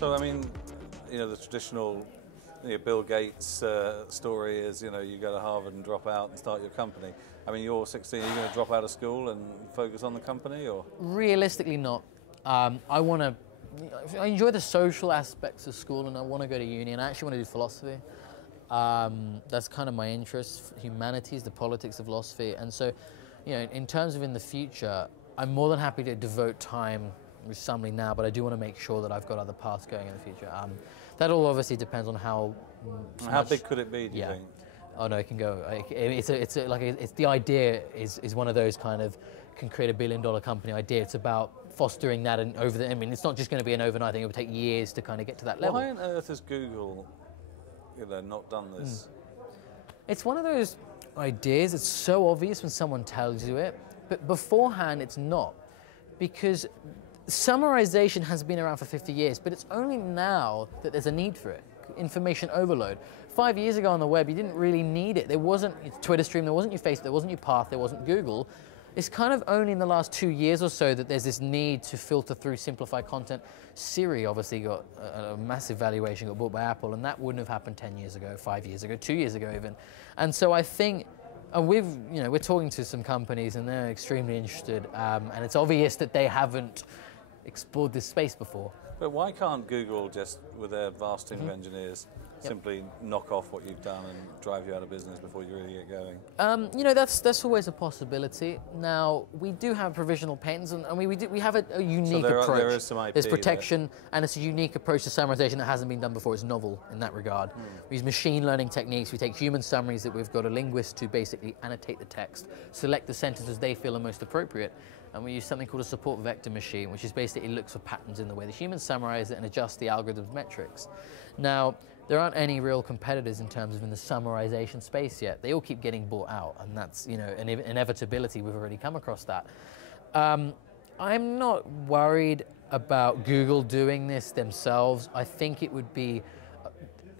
So, I mean, the traditional Bill Gates story is, you go to Harvard and drop out and start your company. I mean, you're 16, are you going to drop out of school and focus on the company, or? Realistically not. I enjoy the social aspects of school, and I want to go to uni, and I actually want to do philosophy. That's kind of my interest, humanities, the politics of philosophy. And so, in terms of in the future, I'm more than happy to devote time with somebody now, but I do want to make sure that I've got other paths going in the future. That all obviously depends on how big could it be, do you think? Oh no, it can go. It's the idea is one of those kind of can create $1 billion company idea. It's about fostering that and I mean, it's not just going to be an overnight thing. It will take years to kind of get to that level. Why on earth has Google, not done this? It's one of those ideas. It's so obvious when someone tells you it, but beforehand it's not, because summarization has been around for 50 years, but it's only now that there's a need for it. Information overload. 5 years ago on the web, you didn't really need it. There wasn't your Twitter stream, there wasn't your Facebook, there wasn't your Path, there wasn't Google. It's kind of only in the last 2 years or so that there's this need to filter through, simplify content. Siri obviously got a massive valuation, got bought by Apple, and that wouldn't have happened 10 years ago, 5 years ago, 2 years ago even. And so I think, we're talking to some companies and they're extremely interested, and it's obvious that they haven't explored this space before. But why can't Google just, with their vast team of engineers, simply knock off what you've done and drive you out of business before you really get going? That's always a possibility. Now, we do have provisional patents, and we have a unique approach. There is some IP. There's protection, and it's a unique approach to summarization that hasn't been done before. It's novel in that regard. We use machine learning techniques. We take human summaries that we've got a linguist to basically annotate the text, select the sentences they feel are most appropriate, and we use something called a support vector machine, which is basically looks for patterns in the way the humans summarize it and adjust the algorithm's metrics. Now, there aren't any real competitors in terms of in the summarization space yet. They all keep getting bought out, and that's an inevitability. We've already come across that. I'm not worried about Google doing this themselves. I think it would be,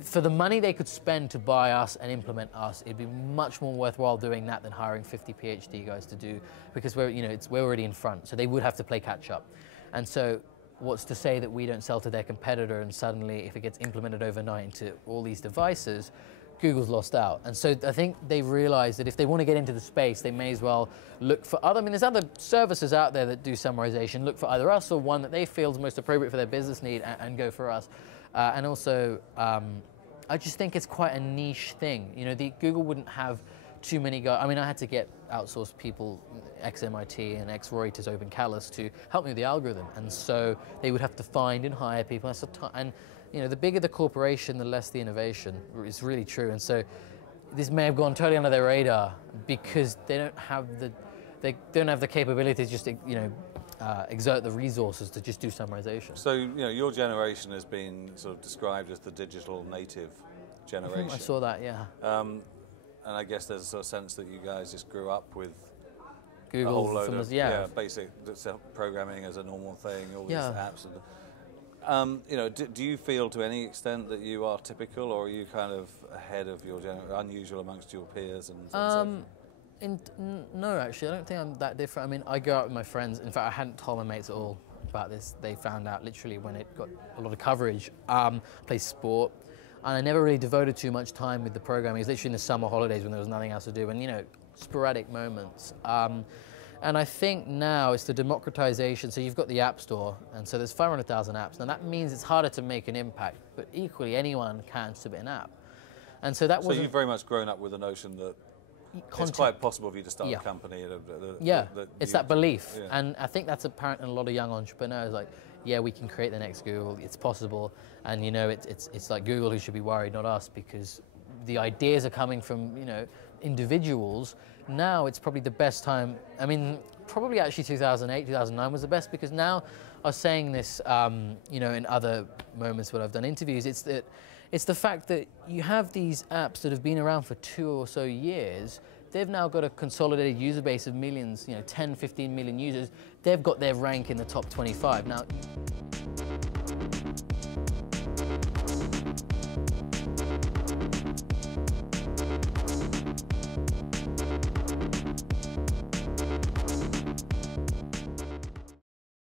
for the money they could spend to buy us and implement us, it'd be much more worthwhile doing that than hiring 50 PhD guys to do, because we're already in front, so they would have to play catch up. And so what's to say that we don't sell to their competitor, and suddenly if it gets implemented overnight into all these devices, Google's lost out. And so I think they realize that if they want to get into the space, they may as well look for other, there's other services out there that do summarization, look for either us or one that they feel is most appropriate for their business need, and go for us. And also, I just think it's quite a niche thing. Google wouldn't have too many guys. I had to get outsourced people, ex-MIT and ex-Reuters Open Catalyst, to help me with the algorithm. And so they would have to find and hire people. And the bigger the corporation, the less the innovation. It's really true. And so this may have gone totally under their radar because they don't have the capability to just, exert the resources to just do summarization. So, your generation has been sort of described as the digital native generation. I saw that, yeah. And I guess there's a sort of sense that you guys just grew up with Google, a whole load of basic programming as a normal thing, all these apps. Do you feel to any extent that you are typical, or are you kind of ahead of your unusual amongst your peers? No, actually, I don't think I'm that different. I go out with my friends. In fact, I hadn't told my mates at all about this. They found out literally when it got a lot of coverage. Play sport, and I never really devoted too much time with the programming. It was literally in the summer holidays when there was nothing else to do, and sporadic moments. And I think now it's the democratization. So you've got the App Store, and so there's 500,000 apps. Now that means it's harder to make an impact, but equally anyone can submit an app. And so that was. So you've very much grown up with the notion that it's quite possible for you to start a company. It's that belief, and I think that's apparent in a lot of young entrepreneurs. Like, we can create the next Google. It's possible, and it's like Google who should be worried, not us, because the ideas are coming from individuals. Now it's probably the best time. Probably actually 2008, 2009 was the best, because now I was saying this, in other moments when I've done interviews. It's the fact that you have these apps that have been around for 2 or so years. They've now got a consolidated user base of millions, 10, 15 million users. They've got their rank in the top 25. Now,